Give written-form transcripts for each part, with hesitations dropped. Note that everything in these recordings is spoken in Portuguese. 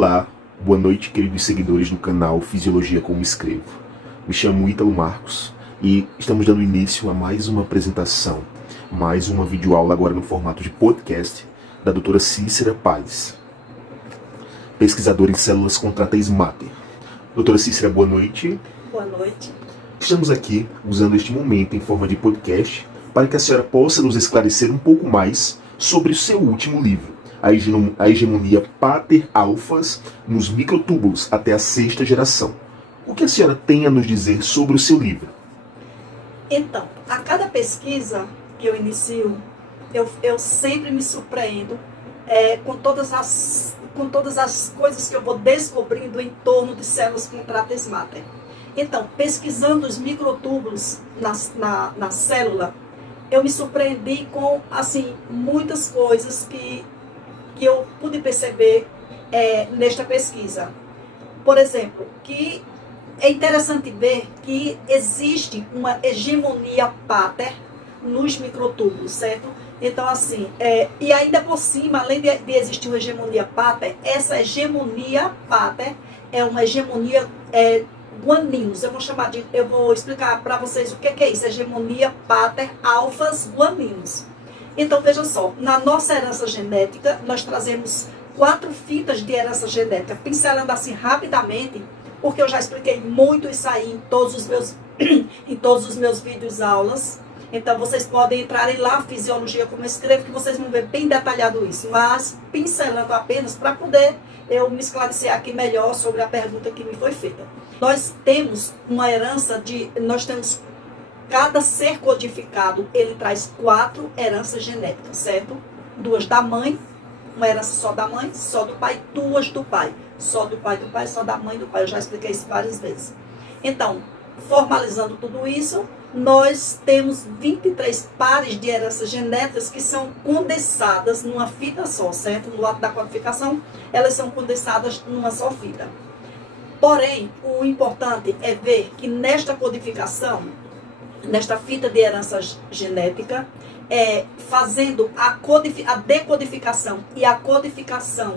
Olá, boa noite, queridos seguidores do canal Fisiologia Como Escrevo. Me chamo Ítalo Marcos e estamos dando início a mais uma apresentação, mais uma videoaula agora no formato de podcast da doutora Cícera Paz, pesquisadora em células contráteis Mater. Doutora Cícera, boa noite. Boa noite. Estamos aqui usando este momento em forma de podcast para que a senhora possa nos esclarecer um pouco mais sobre o seu último livro, a hegemonia pater-alfas nos microtúbulos até a sexta geração. O que a senhora tem a nos dizer sobre o seu livro? Então, a cada pesquisa que eu inicio, eu sempre me surpreendo com todas as coisas que eu vou descobrindo em torno de células contráteis Mater. Então, pesquisando os microtúbulos na célula, eu me surpreendi com, assim, muitas coisas que eu pude perceber nesta pesquisa. Por exemplo, que é interessante ver que existe uma hegemonia pater nos microtúbulos, certo? Então, assim, e ainda por cima, além de existir uma hegemonia pater, essa hegemonia pater é uma hegemonia guaninos. Eu vou explicar para vocês o que é isso, hegemonia pater alfas guaninos. Então, veja só, na nossa herança genética, nós trazemos 4 fitas de herança genética, pincelando assim rapidamente, porque eu já expliquei muito isso aí em todos os meus vídeos aulas. Então, vocês podem entrar lá, Fisiologia Como Escrevo, que vocês vão ver bem detalhado isso. Mas, pincelando apenas para poder eu me esclarecer aqui melhor sobre a pergunta que me foi feita. Nós temos uma herança cada ser codificado, ele traz 4 heranças genéticas, certo? 2 da mãe, uma herança só da mãe, só do pai, 2 do pai. Só do pai, só da mãe do pai. Eu já expliquei isso várias vezes. Então, formalizando tudo isso, nós temos 23 pares de heranças genéticas que são condensadas numa fita só, certo? No ato da codificação, elas são condensadas numa só fita. Porém, o importante é ver que nesta codificação, nesta fita de herança genética, fazendo a decodificação e a codificação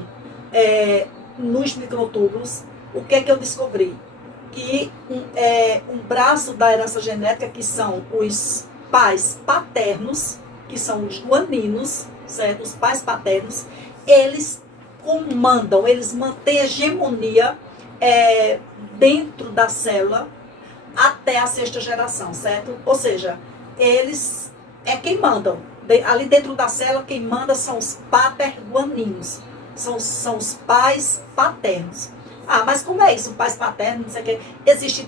nos microtúbulos, o que é que eu descobri? Que um braço da herança genética, que são os pais paternos, que são os guaninos, certo? Os pais paternos, eles comandam, eles mantêm a hegemonia dentro da célula até a sexta geração, certo? Ou seja, eles quem mandam. Ali dentro da célula, quem manda são os paterguaninos, são os pais paternos. Ah, mas como é isso, pais paternos, não sei o que. Existe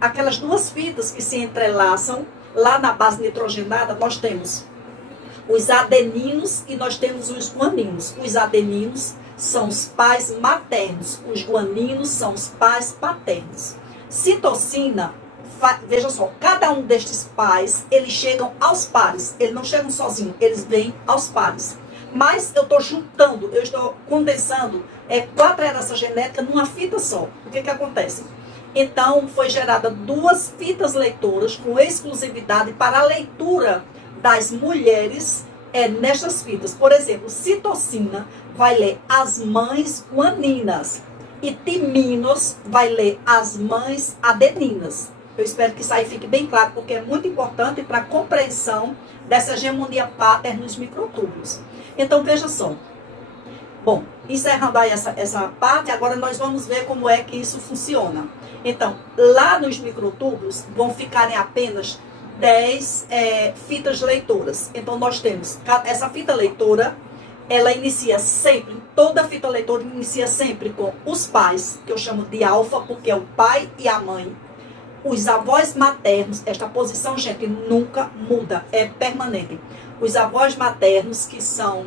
aquelas 2 fitas que se entrelaçam, lá na base nitrogenada nós temos os adeninos e nós temos os guaninos. Os adeninos são os pais maternos, os guaninos são os pais paternos. Citocina, veja só, cada um destes pais, eles chegam aos pares, eles não chegam sozinhos, eles vêm aos pares. Mas eu estou juntando, eu estou condensando 4 heranças genéticas numa fita só. O que acontece? Então, foi gerada 2 fitas leitoras com exclusividade para a leitura das mulheres nestas fitas. Por exemplo, citocina vai ler as mães guaninas e timinos vai ler as mães adeninas. Eu espero que isso aí fique bem claro, porque é muito importante para a compreensão dessa hegemonia pater nos microtúbulos. Então, veja só. Bom, encerrando aí essa parte, agora nós vamos ver como é que isso funciona. Então, lá nos microtúbulos vão ficarem apenas 10 fitas leitoras. Então, nós temos essa fita leitora, ela inicia sempre, toda fita leitora inicia sempre com os pais, que eu chamo de alfa, porque é o pai e a mãe. Os avós maternos, esta posição, gente, nunca muda, é permanente. Os avós maternos, que são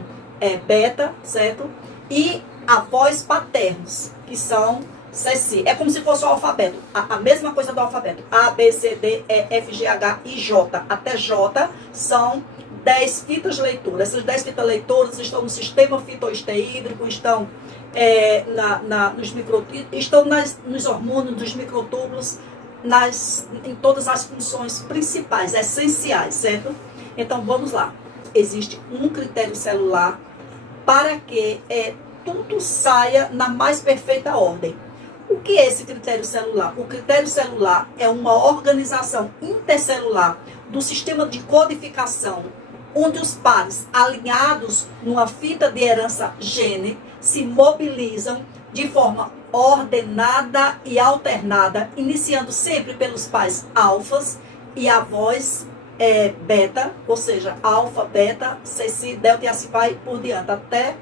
beta, certo? E avós paternos, que são CC. É como se fosse o alfabeto, a mesma coisa do alfabeto. A, B, C, D, E, F, G, H e J. Até J são 10 fitas leitoras. Essas 10 fitas leitoras estão no sistema fitoesteídrico, estão estão nos hormônios dos microtúbulos, em todas as funções principais, essenciais, certo? Então, vamos lá. Existe um critério celular para que tudo saia na mais perfeita ordem. O que é esse critério celular? O critério celular é uma organização intercelular do sistema de codificação, onde os pares alinhados numa fita de herança gene se mobilizam de forma ordenada e alternada, iniciando sempre pelos pais alfas e avós beta, ou seja, alfa, beta, ceci, delta e assim vai por diante até.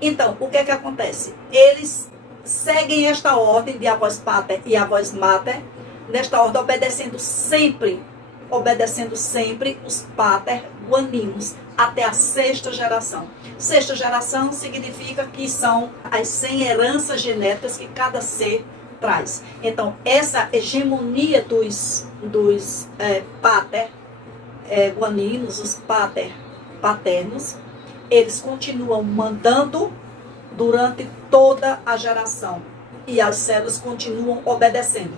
Então, o que é que acontece? Eles seguem esta ordem de avós pater e avós mater, nesta ordem obedecendo sempre os pater guaninos até a sexta geração. Sexta geração significa que são as 100 heranças genéticas que cada ser traz. Então, essa hegemonia dos pater guaninos, os pater paternos, eles continuam mandando durante toda a geração e as células continuam obedecendo.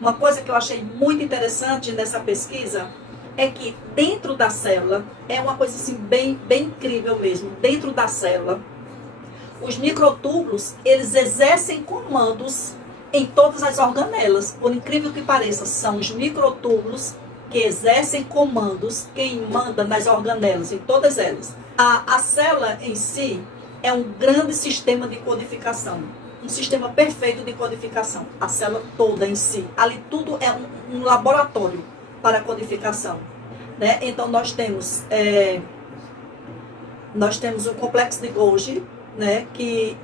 Uma coisa que eu achei muito interessante nessa pesquisa é que dentro da célula, é uma coisa assim bem incrível mesmo, dentro da célula, os microtúbulos, eles exercem comandos em todas as organelas. Por incrível que pareça, são os microtúbulos que exercem comandos, quem manda nas organelas, em todas elas. A célula em si é um grande sistema de codificação, um sistema perfeito de codificação, a célula toda em si. Ali tudo é um laboratório para a codificação, né? Então nós temos o complexo de Golgi, né? que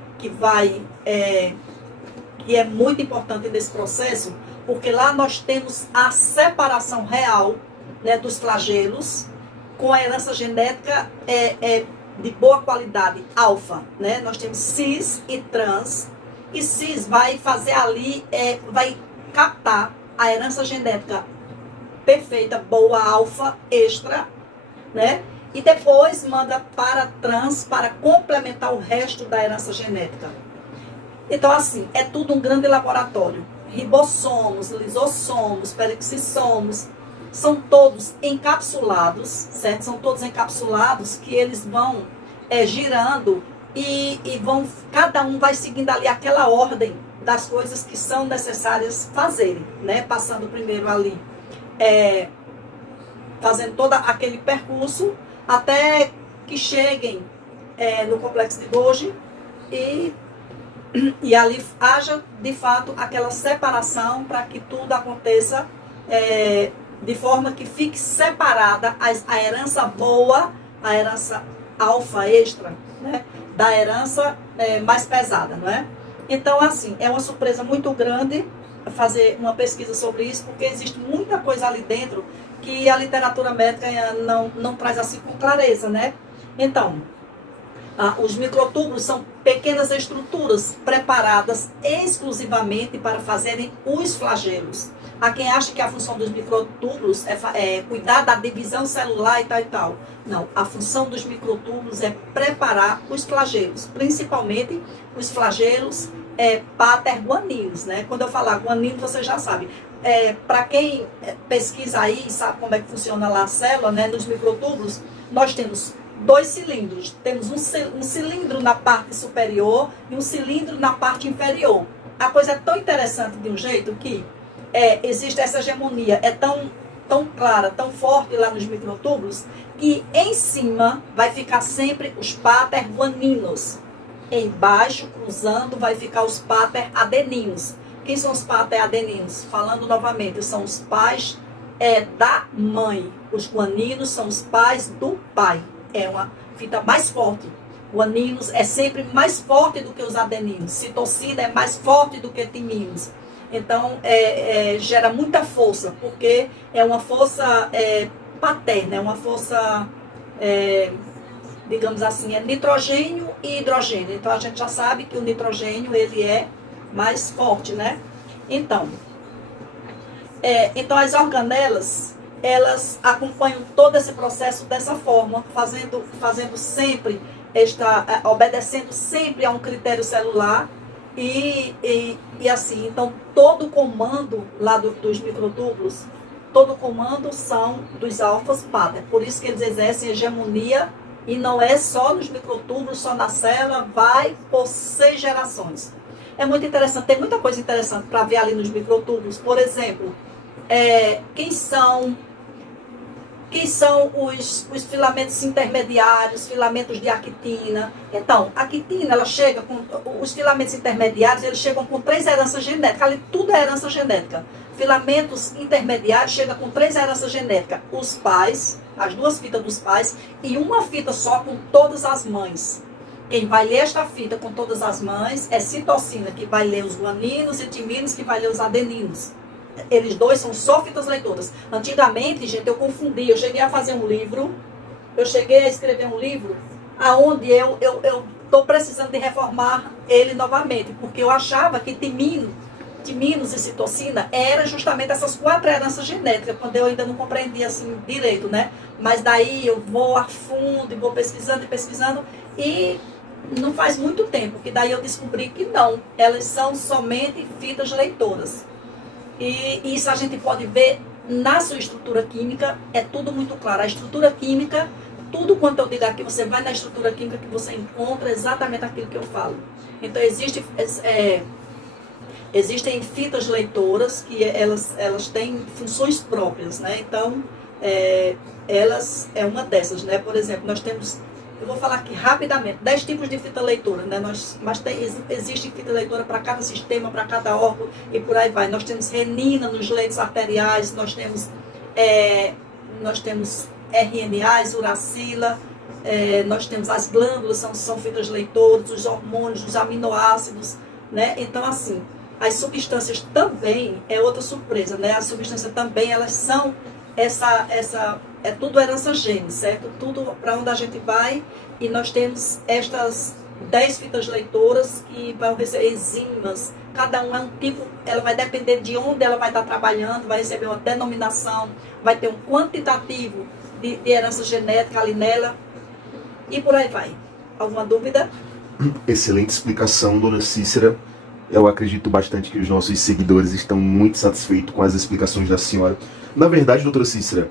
é muito importante nesse processo, porque lá nós temos a separação real, né, dos flagelos com a herança genética de boa qualidade, alfa, né? Nós temos cis e trans, e cis vai fazer ali, vai captar a herança genética perfeita, boa, alfa, extra, né? E depois manda para trans para complementar o resto da herança genética. Então, assim, é tudo um grande laboratório. Ribossomos, lisossomos, perixissomos, são todos encapsulados, certo? São todos encapsulados que eles vão girando e vão, cada um vai seguindo ali aquela ordem das coisas que são necessárias fazerem, né? Passando primeiro ali, fazendo todo aquele percurso até que cheguem no complexo de Golgi e ali haja de fato aquela separação para que tudo aconteça de forma que fique separada a herança boa, a herança alfa extra, né, da herança mais pesada, não é? Então, assim, é uma surpresa muito grande fazer uma pesquisa sobre isso, porque existe muita coisa ali dentro que a literatura médica não traz assim com clareza, né? Então, os microtúbulos são pequenas estruturas preparadas exclusivamente para fazerem os flagelos. Há quem acha que a função dos microtúbulos é cuidar da divisão celular e tal e tal. Não, a função dos microtúbulos é preparar os flagelos, principalmente os flagelos pater-guaninos, né? Quando eu falar guanino, você já sabe. Para quem pesquisa aí e sabe como é que funciona lá a célula, né? Nos microtúbulos, nós temos 2 cilindros. Temos um cilindro na parte superior e um cilindro na parte inferior. A coisa é tão interessante de um jeito que existe essa hegemonia, é tão clara, tão forte lá nos microtúbulos, que em cima vai ficar sempre os pater-guaninos. Embaixo, cruzando, vai ficar os pater-adeninos. Quem são os pater-adeninos? Falando novamente, são os pais da mãe. Os guaninos são os pais do pai. É uma fita mais forte. Guaninos é sempre mais forte do que os adeninos. Citocina é mais forte do que timinos. Então, gera muita força, porque é uma força paterna, é uma força, digamos assim, é nitrogênio e hidrogênio. Então, a gente já sabe que o nitrogênio, ele é mais forte, né? Então as organelas, elas acompanham todo esse processo dessa forma, fazendo sempre, obedecendo sempre a um critério celular. E assim, então todo o comando lá dos microtúbulos, todo o comando são dos alfas pater. Por isso que eles exercem hegemonia E não é só nos microtúbulos, só na célula, vai por 6 gerações. É muito interessante, tem muita coisa interessante para ver ali nos microtúbulos. Por exemplo, quem são os filamentos intermediários, filamentos de actina. Então, a actina, ela chega com... Os filamentos intermediários, eles chegam com 3 heranças genéticas. Ali tudo é herança genética. Filamentos intermediários chegam com 3 heranças genéticas. Os pais, as 2 fitas dos pais, e uma fita só com todas as mães. Quem vai ler esta fita com todas as mães é citocina, que vai ler os guaninos, e timinos, que vai ler os adeninos. Eles 2 são só fitas leitoras. Antigamente, gente, eu confundi. Eu cheguei a fazer um livro, eu cheguei a escrever um livro, aonde eu estou precisando de reformar ele novamente, porque eu achava que timinos e citocina era justamente essas 4 heranças genéticas, quando eu ainda não compreendia assim direito, né? Mas daí eu vou a fundo e vou pesquisando e pesquisando, e não faz muito tempo que daí eu descobri que não, elas são somente fitas leitoras. E isso a gente pode ver na sua estrutura química, é tudo muito claro. A estrutura química, tudo quanto eu digo aqui, você vai na estrutura química que você encontra exatamente aquilo que eu falo. Então, existem fitas leitoras que elas têm funções próprias, né? Então, elas é uma dessas, né? Por exemplo, nós temos... Eu vou falar aqui rapidamente, 10 tipos de fita leitora, né? Mas existe fita leitora para cada sistema, para cada órgão e por aí vai. Nós temos renina nos leitos arteriais, nós temos RNAs, uracila, nós temos as glândulas, são fitas leitoras, os hormônios, os aminoácidos, né? Então, assim, as substâncias também é outra surpresa, né? As substâncias também, elas são é tudo herança gene, certo? Tudo para onde a gente vai, e nós temos estas 10 fitas leitoras que vão receber enzimas, cada um é um tipo, ela vai depender de onde ela vai estar trabalhando, vai receber uma denominação, vai ter um quantitativo de herança genética ali nela, e por aí vai. Alguma dúvida? Excelente explicação, dona Cícera. Eu acredito bastante que os nossos seguidores estão muito satisfeitos com as explicações da senhora. Na verdade, doutora Cícera,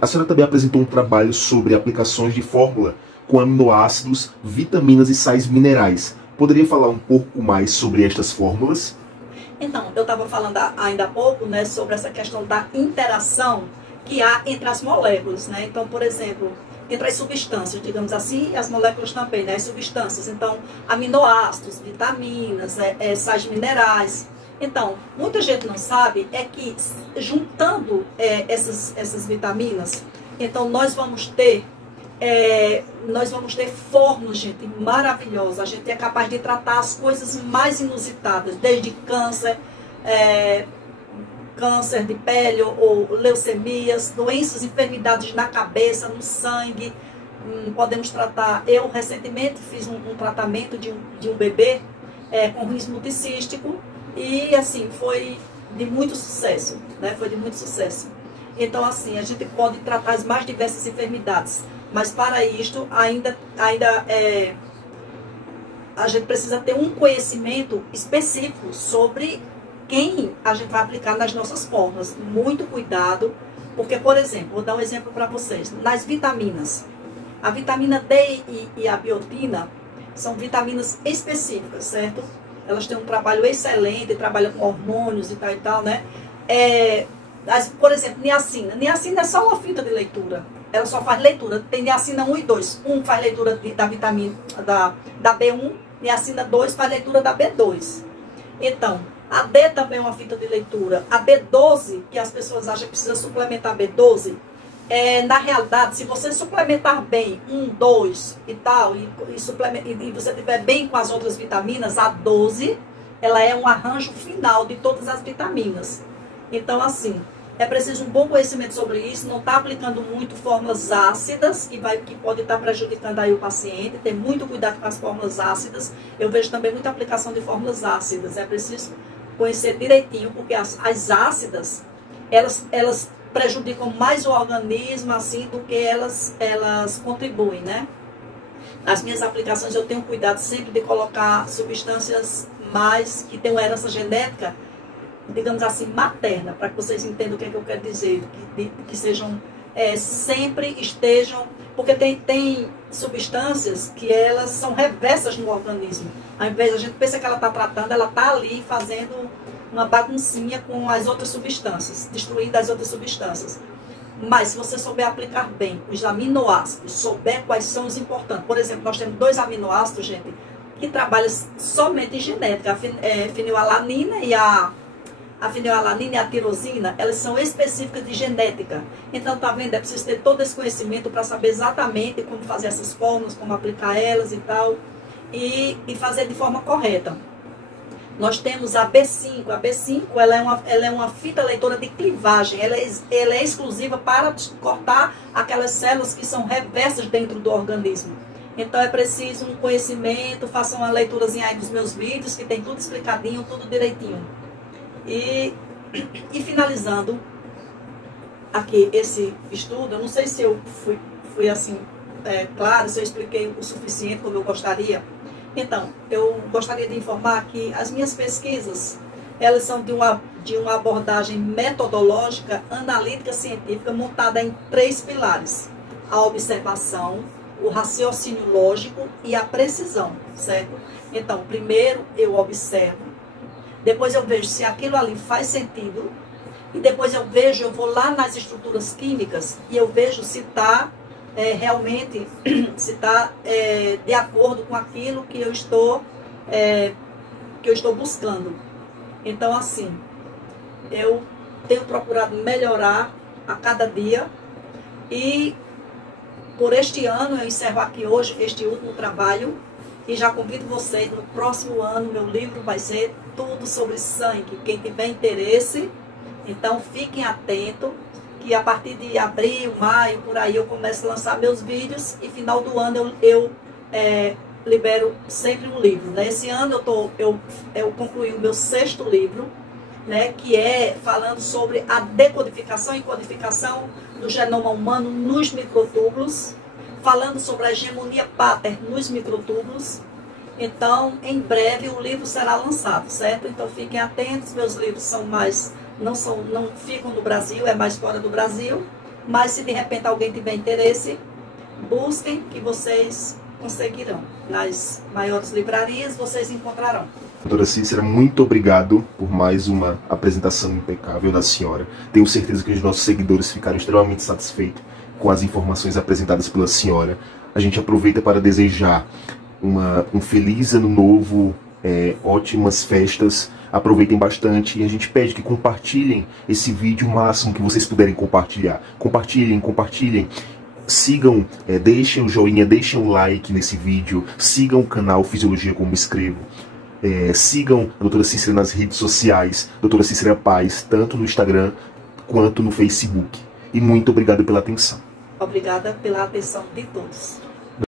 a senhora também apresentou um trabalho sobre aplicações de fórmula com aminoácidos, vitaminas e sais minerais. Poderia falar um pouco mais sobre estas fórmulas? Então, eu estava falando ainda há pouco, né, sobre essa questão da interação que há entre as moléculas, né? Então, por exemplo, entre as substâncias, digamos assim, e as moléculas também, né? As substâncias, então, aminoácidos, vitaminas, sais minerais. Então, muita gente não sabe é que juntando essas vitaminas, então nós vamos ter fórmulas, gente, maravilhosas. A gente é capaz de tratar as coisas mais inusitadas, desde câncer, câncer de pele ou leucemias, doenças, enfermidades na cabeça, no sangue. Podemos tratar. Eu recentemente fiz um tratamento de um bebê com rins multicístico, e assim, foi de muito sucesso, né? Foi de muito sucesso. Então, assim, a gente pode tratar as mais diversas enfermidades, mas para isto ainda a gente precisa ter um conhecimento específico sobre quem a gente vai aplicar nas nossas fórmulas. Muito cuidado, porque, por exemplo, vou dar um exemplo para vocês. Nas vitaminas, a vitamina D e a biotina são vitaminas específicas, certo? Elas têm um trabalho excelente, trabalham com hormônios e tal, né? Por exemplo, niacina. Niacina é só uma fita de leitura. Ela só faz leitura. Tem niacina 1 e 2. 1 faz leitura da vitamina da B1, niacina 2 faz leitura da B2. Então, a D também é uma fita de leitura. A B12, que as pessoas acham que precisa suplementar B12, na realidade, se você suplementar bem 1, 2 e tal, e você estiver bem com as outras vitaminas, a 12, ela é um arranjo final de todas as vitaminas. Então, assim, é preciso um bom conhecimento sobre isso, não está aplicando muito fórmulas ácidas, que pode estar prejudicando aí o paciente. Ter muito cuidado com as fórmulas ácidas. Eu vejo também muita aplicação de fórmulas ácidas. É preciso conhecer direitinho, porque as ácidas, elas prejudicam mais o organismo, assim, do que elas contribuem, né? Nas minhas aplicações eu tenho cuidado sempre de colocar substâncias mais que tenham herança genética, digamos assim, materna, para que vocês entendam o que é que eu quero dizer, que sejam, sempre estejam, porque tem substâncias que elas são reversas no organismo. Ao invés de a gente pensar que ela está tratando, ela está ali fazendo uma baguncinha com as outras substâncias, destruindo as outras substâncias. Mas se você souber aplicar bem os aminoácidos, souber quais são os importantes. Por exemplo, nós temos 2 aminoácidos, gente, que trabalham somente em genética. A fenilalanina e a fenilalanina e a tirosina, elas são específicas de genética. Então, tá vendo? É preciso ter todo esse conhecimento para saber exatamente como fazer essas fórmulas, como aplicar elas e tal, e fazer de forma correta. Nós temos a B5. A B5 ela é uma fita leitora de clivagem. Ela é exclusiva para cortar aquelas células que são reversas dentro do organismo. Então é preciso um conhecimento. Façam uma leiturazinha aí dos meus vídeos, que tem tudo explicadinho, tudo direitinho. E finalizando aqui esse estudo, eu não sei se eu fui assim, claro, se eu expliquei o suficiente como eu gostaria. Então, eu gostaria de informar que as minhas pesquisas, elas são de uma abordagem metodológica, analítica, científica, montada em 3 pilares. A observação, o raciocínio lógico e a precisão, certo? Então, primeiro eu observo, depois eu vejo se aquilo ali faz sentido, e depois eu vou lá nas estruturas químicas e eu vejo se está realmente, se está de acordo com aquilo que eu estou buscando. Então, assim, eu tenho procurado melhorar a cada dia, e por este ano, eu encerro aqui hoje este último trabalho, e já convido vocês, no próximo ano, meu livro vai ser tudo sobre sangue. Quem tiver interesse, então fiquem atentos, que a partir de abril, maio, por aí, eu começo a lançar meus vídeos, e final do ano eu libero sempre um livro. Nesse ano eu concluí o meu 6º livro, né, que é falando sobre a decodificação e codificação do genoma humano nos microtúbulos, falando sobre a hegemonia pater nos microtúbulos. Então, em breve o livro será lançado, certo? Então fiquem atentos, meus livros são mais... não ficam no Brasil, é mais fora do Brasil, mas se de repente alguém tiver interesse, busquem, que vocês conseguirão. Nas maiores livrarias vocês encontrarão. Doutora Cícera, muito obrigado por mais uma apresentação impecável da senhora. Tenho certeza que os nossos seguidores ficaram extremamente satisfeitos com as informações apresentadas pela senhora. A gente aproveita para desejar um feliz ano novo, ótimas festas. Aproveitem bastante, e a gente pede que compartilhem esse vídeo o máximo que vocês puderem compartilhar. Compartilhem. Sigam, deixem o joinha, deixem o like nesse vídeo. Sigam o canal Fisiologia Como Escrevo. Sigam a doutora Cícera nas redes sociais, doutora Cícera Paz, tanto no Instagram quanto no Facebook. E muito obrigado pela atenção. Obrigada pela atenção de todos.